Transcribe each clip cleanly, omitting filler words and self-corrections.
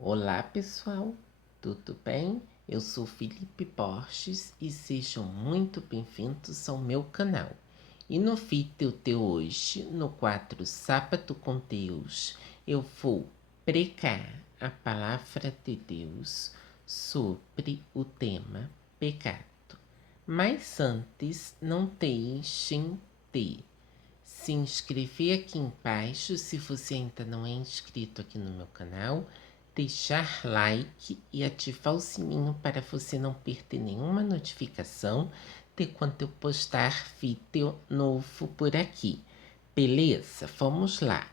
Olá pessoal, tudo bem? Eu sou Felipe Borges e sejam muito bem-vindos ao meu canal. E no vídeo de hoje, no quadro Sábado com Deus, eu vou pregar a palavra de Deus sobre o tema pecado. Mas antes, não deixem de se inscrever aqui embaixo se você ainda não é inscrito aqui no meu canal, deixar like e ativar o sininho para você não perder nenhuma notificação de quando eu postar vídeo novo por aqui. Beleza? Vamos lá.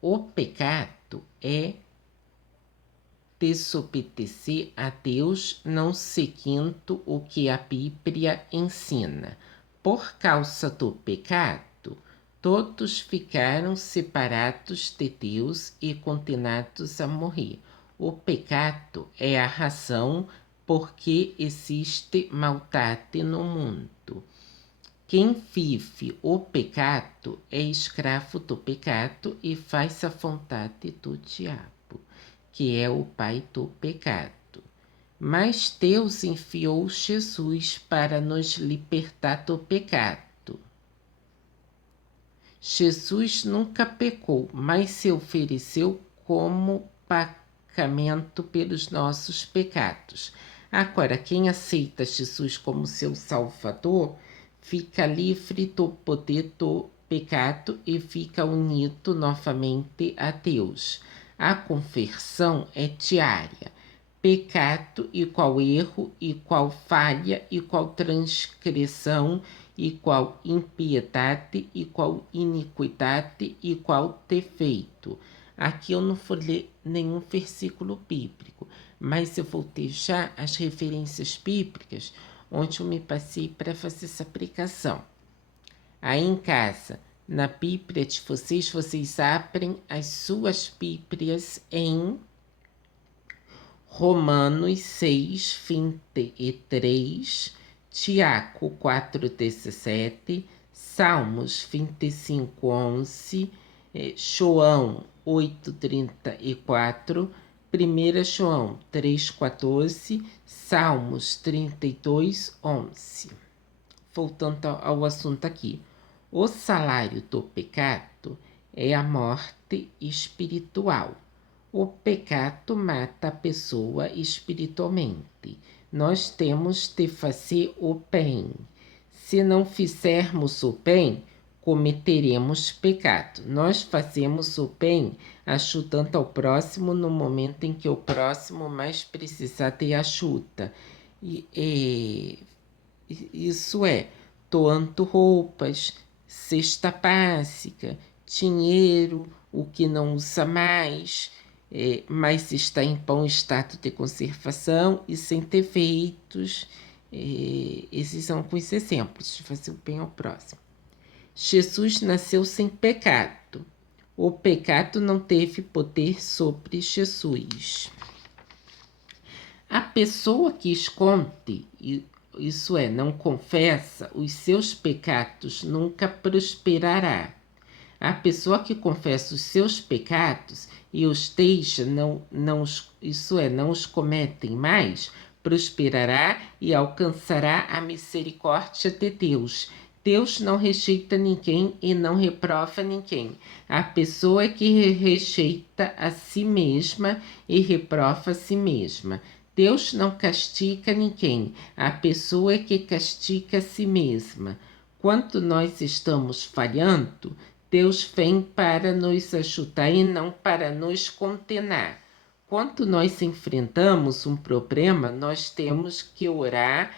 O pecado é desobedecer a Deus não seguindo o que a Bíblia ensina. Por causa do pecado, todos ficaram separados de Deus e condenados a morrer. O pecado é a razão por que existe maldade no mundo. Quem vive o pecado é escravo do pecado e faz a vontade do diabo, que é o pai do pecado. Mas Deus enviou Jesus para nos libertar do pecado. Jesus nunca pecou, mas se ofereceu como pagamento pelos nossos pecados. Agora, quem aceita Jesus como seu Salvador, fica livre do poder do pecado e fica unido novamente a Deus. A conversão é diária. Pecado igual erro, igual falha, igual transgressão, igual impiedade, igual iniquidade, igual defeito. Aqui eu não vou ler nenhum versículo bíblico, mas eu vou deixar as referências bíblicas onde eu me passei para fazer essa aplicação. Aí em casa, na Bíblia de vocês abrem as suas Bíblias em Romanos 6, 23, Tiago 4,17, Salmos 25, 11, João 8,34, 1 João 3,14, Salmos 32, 11. Voltando ao assunto aqui. O salário do pecado é a morte espiritual. O pecado mata a pessoa espiritualmente. Nós temos de fazer o bem. Se não fizermos o bem, cometeremos pecado. Nós fazemos o bem ajudando ao próximo no momento em que o próximo mais precisar de ajuda. Isso é, doando roupas, cesta básica, dinheiro, o que não usa mais, mas está em bom estado de conservação e sem defeitos. Esses são alguns exemplos de fazer o bem ao próximo. Jesus nasceu sem pecado. O pecado não teve poder sobre Jesus. A pessoa que esconde, isso é, não confessa os seus pecados, nunca prosperará. A pessoa que confessa os seus pecados e os deixa, não os cometem mais, prosperará e alcançará a misericórdia de Deus. Deus não rejeita ninguém e não reprova ninguém. A pessoa que rejeita a si mesma e reprova a si mesma. Deus não castiga ninguém, a pessoa é que castiga a si mesma. Quando nós estamos falhando, Deus vem para nos ajudar e não para nos condenar. Quando nós enfrentamos um problema, nós temos que orar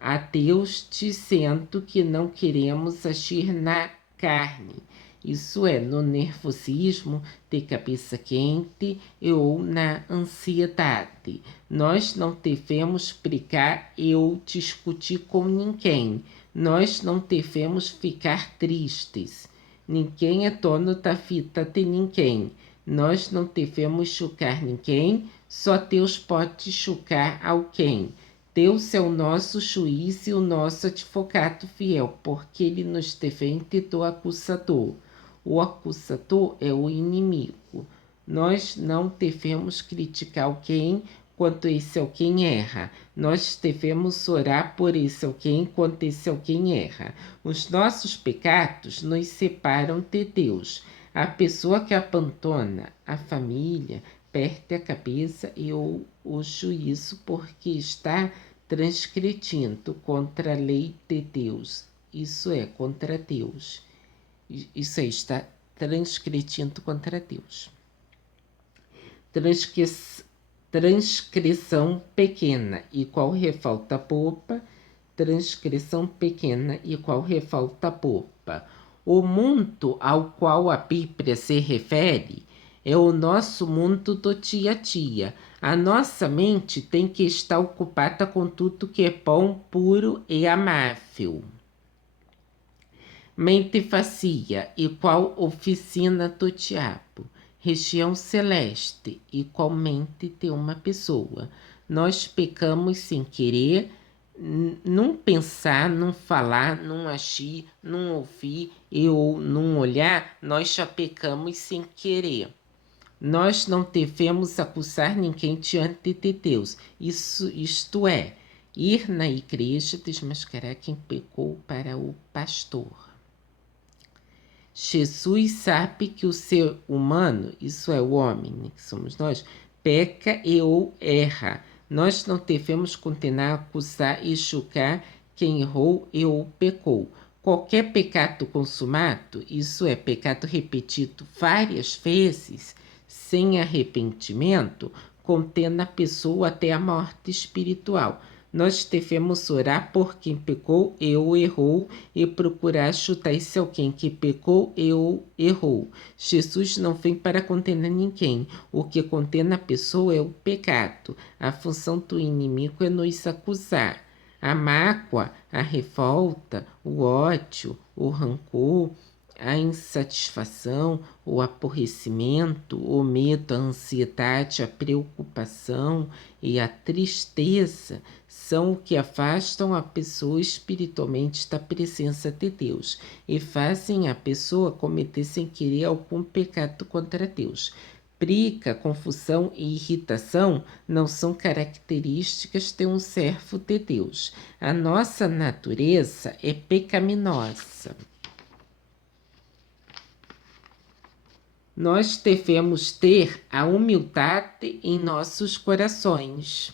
a Deus dizendo que não queremos agir na carne. Isso é, no nervosismo, de cabeça quente ou na ansiedade. Nós não devemos brigar ou discutir com ninguém. Nós não devemos ficar tristes. Ninguém é dono da vida de ninguém. Nós não devemos julgar ninguém, só Deus pode julgar alguém. Deus é o nosso juiz e o nosso advogado fiel, porque ele nos defende do acusador. O acusador é o inimigo. Nós não devemos criticar alguém quanto esse alguém erra. Nós devemos orar por esse alguém quanto esse alguém erra. Os nossos pecados nos separam de Deus. A pessoa que abandona a família perde a cabeça e o juízo porque está transgredindo contra a lei de Deus. Isso é contra Deus. Isso aí está transgredindo contra Deus. Transgressão pequena, igual revolta boba. Transgressão pequena, igual revolta boba. O mundo ao qual a Bíblia se refere é o nosso mundo do dia a dia. A nossa mente tem que estar ocupada com tudo que é bom, puro e amável. Mente vazia, igual oficina do diabo. Região celeste, igualmente de uma pessoa. Nós pecamos sem querer, não pensar, não falar, não agir, não ouvir ou não olhar, nós já pecamos sem querer. Nós não devemos acusar ninguém diante de Deus. Isto é, ir na igreja desmascarar quem pecou para o pastor. Jesus sabe que o ser humano, isso é o homem, né, que somos nós, peca e ou erra. Nós não devemos condenar, acusar e julgar quem errou e ou pecou. Qualquer pecado consumado, isso é, pecado repetido várias vezes, sem arrependimento, condena a pessoa até a morte espiritual. Nós devemos orar por quem pecou e ou errou e procurar ajudar esse alguém que pecou e ou errou. Jesus não vem para condenar ninguém. O que condena a pessoa é o pecado. A função do inimigo é nos acusar. A mágoa, a revolta, o ódio, o rancor, a insatisfação, o aborrecimento, o medo, a ansiedade, a preocupação e a tristeza são o que afastam a pessoa espiritualmente da presença de Deus e fazem a pessoa cometer sem querer algum pecado contra Deus. Briga, confusão e irritação não são características de um servo de Deus. A nossa natureza é pecaminosa. Nós devemos ter a humildade em nossos corações.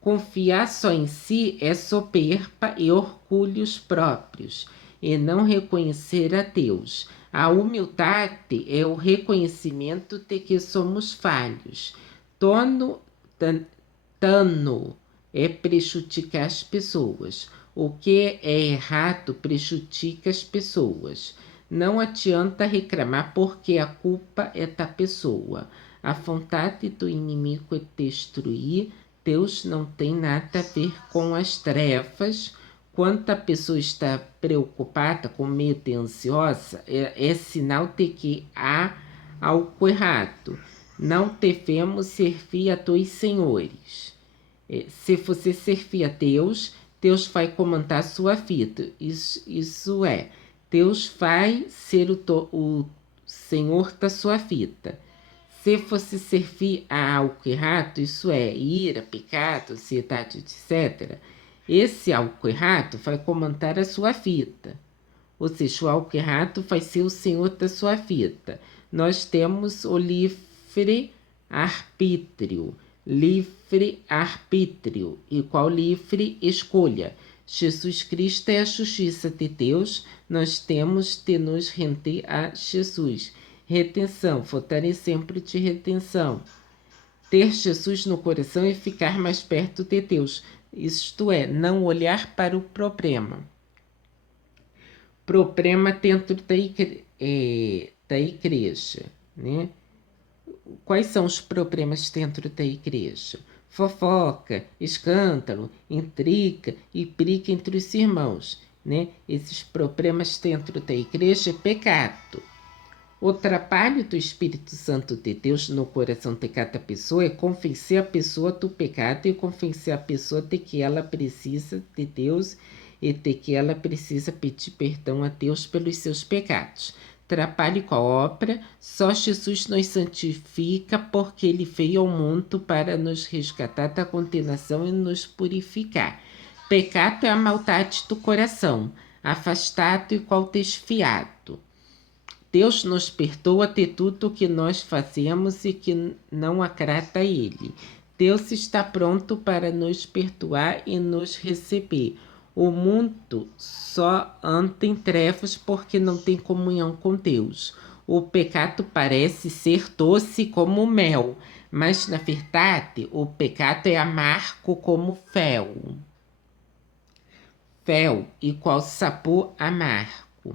Confiar só em si é soberba e orgulhos próprios, e não reconhecer a Deus. A humildade é o reconhecimento de que somos falhos. Dano é prejudicar as pessoas. O que é errado prejudica as pessoas. Não adianta reclamar porque a culpa é da pessoa. A vontade do inimigo é destruir. Deus não tem nada a ver com as trevas. Quando a pessoa está preocupada, com medo e ansiosa, é sinal de que há algo errado. Não devemos servir a dois senhores. Se você servir a Deus, Deus vai comandar a sua vida. Isso é, Deus vai ser o Senhor da sua vida. Se você servir a algo errado, isso é, ira, pecado, ansiedade, etc., esse algo errado vai comandar a sua vida. Ou seja, o algo errado vai ser o Senhor da sua vida. Nós temos o livre-arbítrio. Livre-arbítrio, igual livre escolha. Jesus Cristo é a justiça de Deus, nós temos de nos render a Jesus. Retenção, votar sempre de retenção. Ter Jesus no coração e ficar mais perto de Deus, isto é, não olhar para o problema. Problema dentro da igreja, né? Quais são os problemas dentro da igreja? Fofoca, escândalo, intriga e briga entre os irmãos, né? Esses problemas dentro da igreja é pecado. O trabalho do Espírito Santo de Deus no coração de cada pessoa é convencer a pessoa do pecado e convencer a pessoa de que ela precisa de Deus e de que ela precisa pedir perdão a Deus pelos seus pecados. atrapalhe com a obra, só Jesus nos santifica porque ele veio ao mundo para nos resgatar da condenação e nos purificar. Pecado é a maldade do coração, afastado e qual desfiado. Deus nos perdoa de tudo o que nós fazemos e que não agrada a Ele. Deus está pronto para nos perdoar e nos receber. O mundo só anda em trevas porque não tem comunhão com Deus. O pecado parece ser doce como mel, mas na verdade o pecado é amargo como fel. Fel igual sabor amargo.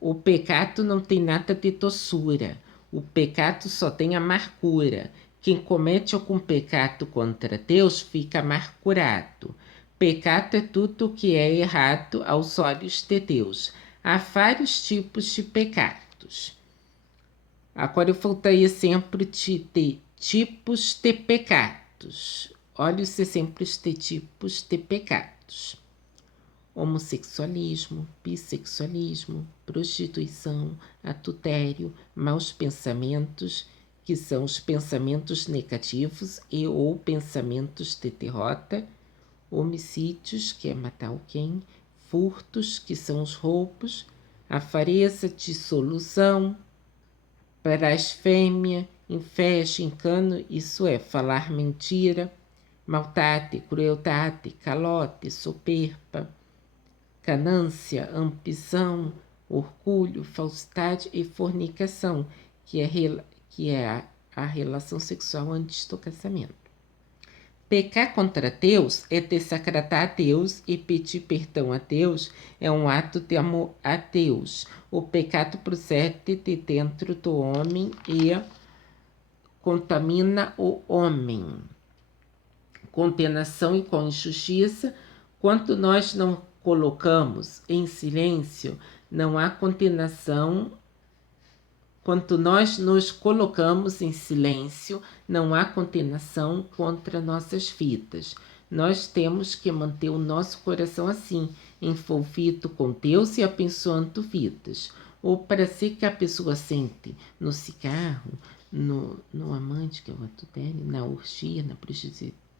O pecado não tem nada de doçura. O pecado só tem amargura. Quem comete algum pecado contra Deus fica amargurado. Pecado é tudo o que é errado aos olhos de Deus. Há vários tipos de pecados. Agora eu vou dar exemplo de tipos de pecados. Olha os exemplos de tipos de pecados. Homossexualismo, bissexualismo, prostituição, adultério, maus pensamentos, que são os pensamentos negativos e ou pensamentos de derrota, homicídios, que é matar alguém, furtos, que são os roubos, avareza, dissolução, blasfêmia, inveja, engano, isso é falar mentira, maldade, crueldade, calote, soberba, ganância, ambição, orgulho, falsidade e fornicação, que é a relação sexual antes do casamento. Pecar contra Deus é desagradar a Deus e pedir perdão a Deus é um ato de amor a Deus. O pecado procede de dentro do homem e contamina o homem. Condenação e com injustiça, quando nós não colocamos em silêncio, não há condenação. Quando nós nos colocamos em silêncio, não há condenação contra nossas vidas. Nós temos que manter o nosso coração assim, envolvido com Deus e abençoando vidas. O prazer que a pessoa sente no cigarro, no amante, que é o adultério, na orgia,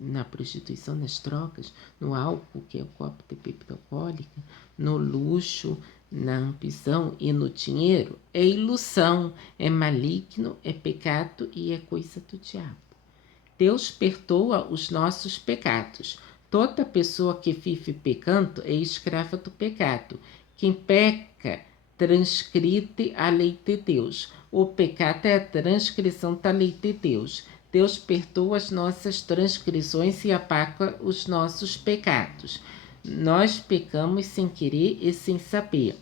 na prostituição, nas trocas, no álcool, que é o copo de bebida alcoólica, no luxo, na ambição e no dinheiro, é ilusão, é maligno, é pecado e é coisa do diabo. Deus perdoa os nossos pecados. Toda pessoa que vive pecando é escrava do pecado. Quem peca transgride a lei de Deus. O pecado é a transgressão da lei de Deus. Deus perdoa as nossas transgressões e apaga os nossos pecados. Nós pecamos sem querer e sem saber.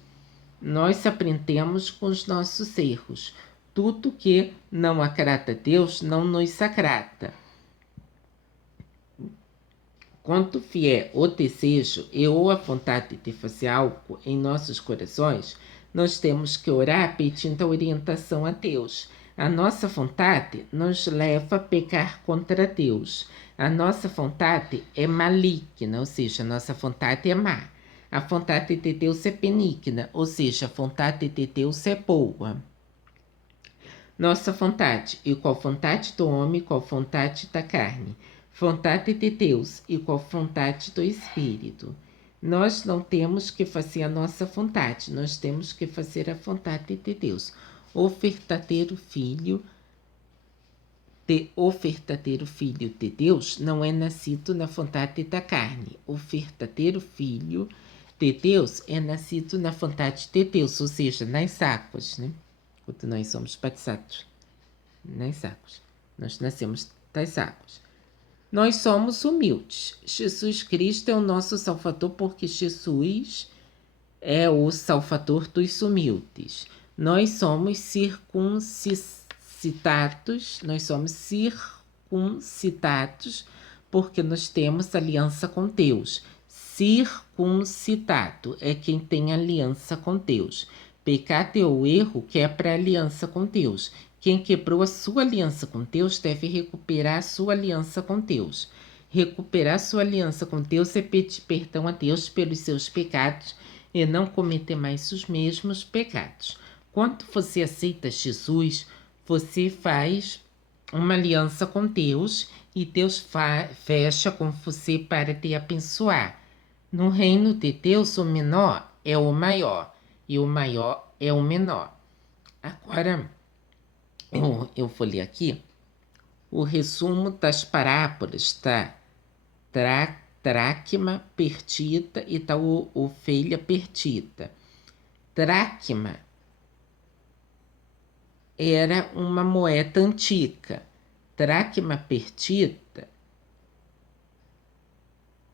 Nós aprendemos com os nossos erros. Tudo que não agrada a Deus não nos agrada. Quando vier o desejo e ou a vontade de fazer algo em nossos corações, nós temos que orar pedindo a orientação a Deus. A nossa vontade nos leva a pecar contra Deus. A nossa vontade é maligna, ou seja, a nossa vontade é má. A vontade de Deus é benigna, ou seja, a vontade de Deus é boa. Nossa vontade, igual vontade do homem, igual vontade da carne. Vontade de Deus, igual vontade do Espírito. Nós não temos que fazer a nossa vontade, nós temos que fazer a vontade de Deus. O verdadeiro filho de Deus não é nascido na vontade da carne. O verdadeiro filho de Deus é nascido na vontade de Deus, ou seja, nas águas, né? Quando nós somos batizados nas águas, nós nascemos das águas. Nós somos humildes. Jesus Cristo é o nosso Salvador porque Jesus é o Salvador dos humildes. Nós somos circuncidados porque nós temos aliança com Deus. Circuncidado é quem tem aliança com Deus. Pecado é o erro que é para aliança com Deus. Quem quebrou a sua aliança com Deus deve recuperar a sua aliança com Deus. Recuperar sua aliança com Deus é pedir perdão a Deus pelos seus pecados e não cometer mais os mesmos pecados. Quando você aceita Jesus, você faz uma aliança com Deus e Deus fecha com você para te abençoar. No reino de Deus, o menor é o maior e o maior é o menor. Agora, eu vou ler aqui o resumo das parábolas, tá? Dracma pertita e da ovelha pertita. Dracma era uma moeda antiga. Dracma pertita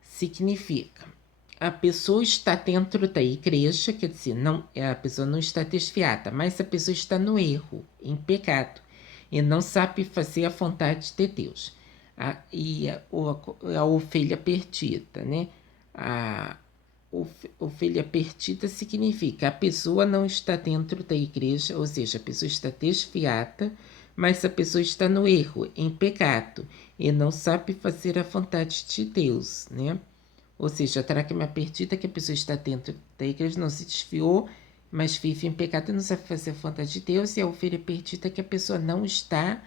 significa a pessoa está dentro da igreja, quer dizer, não, a pessoa não está desviada, mas a pessoa está no erro, em pecado, e não sabe fazer a vontade de Deus. A ovelha perdida, né? A ovelha perdida significa a pessoa não está dentro da igreja, ou seja, a pessoa está desviada, mas a pessoa está no erro, em pecado, e não sabe fazer a vontade de Deus, né? Ou seja, a dracma perdida que a pessoa está dentro da igreja, não se desviou, mas vive em pecado e não sabe fazer a vontade de Deus, e a ovelha perdida que a pessoa não está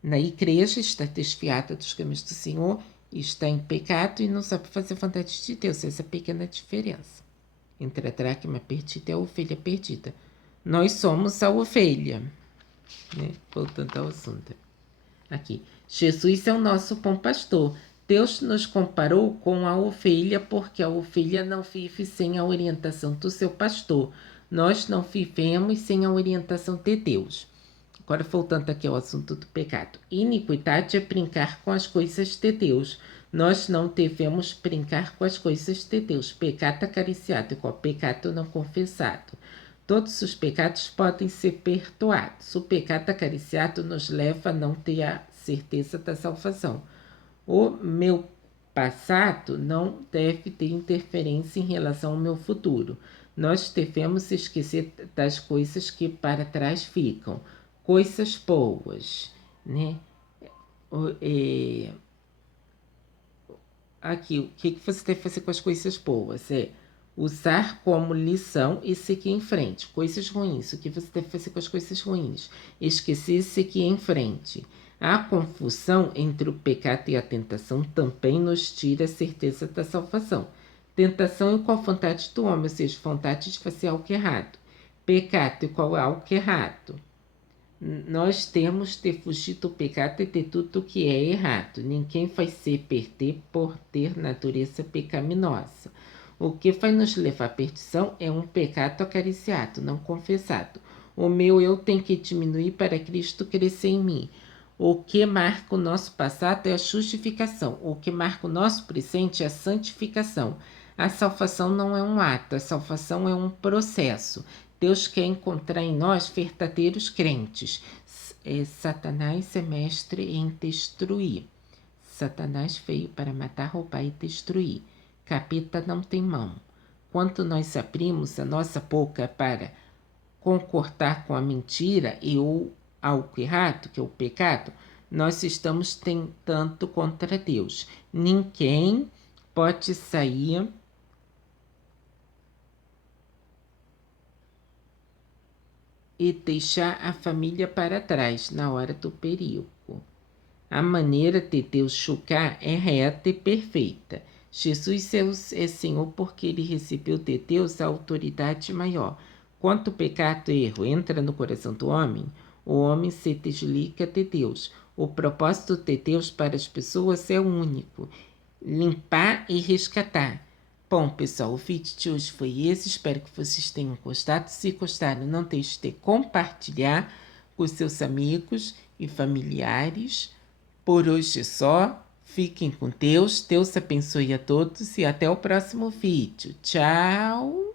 na igreja, está desviada dos caminhos do Senhor, está em pecado e não sabe fazer a vontade de Deus. Essa é a pequena diferença entre a dracma perdida e a ovelha perdida. Nós somos a ovelha, né? Voltando ao assunto. Aqui, Jesus é o nosso bom pastor. Deus nos comparou com a ovelha porque a ovelha não vive sem a orientação do seu pastor. Nós não vivemos sem a orientação de Deus. Agora, voltando aqui ao assunto do pecado. Iniquidade é brincar com as coisas de Deus. Nós não devemos brincar com as coisas de Deus. Pecado acariciado igual pecado não confessado. Todos os pecados podem ser perdoados. O pecado acariciado nos leva a não ter a certeza da salvação. O meu passado não deve ter interferência em relação ao meu futuro. Nós devemos esquecer das coisas que para trás ficam. Coisas boas, né? Aqui, o que você deve fazer com as coisas boas? Usar como lição e seguir em frente. Coisas ruins, o que você deve fazer com as coisas ruins? Esquecer e seguir em frente. A confusão entre o pecado e a tentação também nos tira a certeza da salvação. Tentação é igual vontade do homem, ou seja, vontade de fazer algo errado. Pecado é igual a algo errado. Nós temos de fugir do pecado e de tudo que é errado. Ninguém vai se perder por ter natureza pecaminosa. O que vai nos levar à perdição é um pecado acariciado, não confessado. O meu eu tem que diminuir para Cristo crescer em mim. O que marca o nosso passado é a justificação. O que marca o nosso presente é a santificação. A salvação não é um ato, a salvação é um processo. Deus quer encontrar em nós verdadeiros crentes. Satanás é mestre em destruir. Satanás veio para matar, roubar e destruir. Capeta não tem mão. Quando nós abrimos a nossa boca para concordar com a mentira e ou algo errado, que é o pecado, nós estamos tentando contra Deus. Ninguém pode sair e deixar a família para trás na hora do perigo. A maneira de Deus julgar é reta e perfeita. Jesus é Senhor porque ele recebeu de Deus a autoridade maior. Quando o pecado e erro entra no coração do homem, o homem se desliga de Deus. O propósito de Deus para as pessoas é único: limpar e resgatar. Bom, pessoal, o vídeo de hoje foi esse. Espero que vocês tenham gostado. Se gostaram, não deixe de compartilhar com seus amigos e familiares. Por hoje é só. Fiquem com Deus. Deus abençoe a todos e até o próximo vídeo. Tchau!